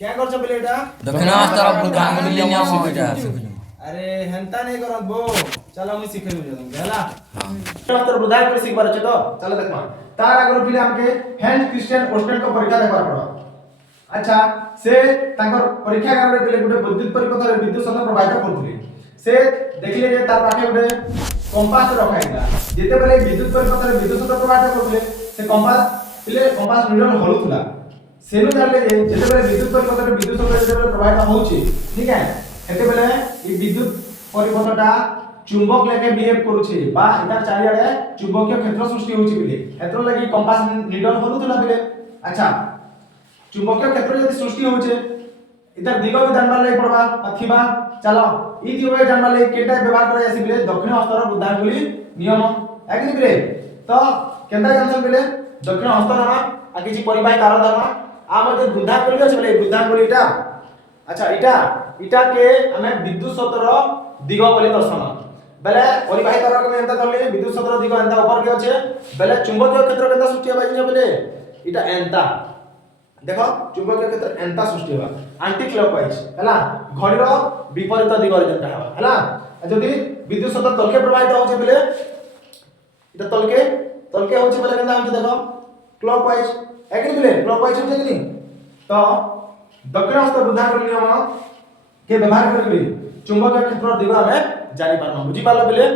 क्या करछ बोले एटा दक्षिणास्तर बुद्धांगुली नियम एटा अरे हेंता नहीं करत बो चलो मुई सिखेबी जदम हैला दक्षिणास्तर बुद्धांगुली सिखबार अछि तो चलो देखमा तार आगर फिर हमके हेंड क्रिश्चियन ओस्टेन को परीक्षा देबार पड़ो अच्छा से ताकर परीक्षा करे बेले गुटे विद्युत परिपथ रे विद्युत शब्द प्रवाहित करथुले से देखले जे तार पाखे गुटे कंपास रखाइला जेते बेले विद्युत परिपथ रे विद्युत शब्द प्रवाहित करथुले से कंपास इले कंपास नीडल हलुथुला सेनु जानले जे जेते बेले विद्युत परिपथ रे विद्युत शब्द जेते बेले प्रवाहित होउची ठीक है हेते बेले ई विद्युत परिपथटा चुंबक लेके बिहेव करूछे बा इतार चारियाडे चुंबकीय क्षेत्र सृष्टि होउची बिले हेतर लागि कंपास नीडल हलुथुला बिले अच्छा चुंबकीय क्षेत्र यदि सृष्टि होउछे इधर दिग भी जानबा लागि पड़बा अथिबा चलो ई दिग भी जानबा लागि केटा व्यवहार करे आसी बिले दक्षिण हस्तर बुद्धांगुली नियम आकि बिले तो केंदा जानसन बिले दक्षिण हस्तर नमा आ किछि परिबाही तार धर्मा आ मध्ये बुद्धांगुली अछि बिले बुद्धांगुलीटा अच्छा इटा के हमें विद्युत शब्दर दिग बोली दर्शन बेले परिबाही तार के एंता धरले विद्युत शब्दर दिग एंता ऊपर के अछि बेले चुंबकीय क्षेत्र केंता सृष्टि होबा जिने बोले इटा एंता देखो चुंबकीय क्षेत्र एंता सृष्टि होबा एंटी क्लॉकवाइज हला घड़ी रो विपरीत दिग रे जेंता होबा हला जदी विद्युत शब्द तलके प्रवाहित होचे बेले इटा तलके होचे बेले केंता होचे देखो क्लॉकवाइज एग्री बेले क्लॉकवाइज होचे कि नहीं तो दक्षिण हस्त बुद्धांगुली नियम के व्यवहार करिबे चुंबकीय क्षेत्र दिग हमें जानि पारना बुझी पारलो बेले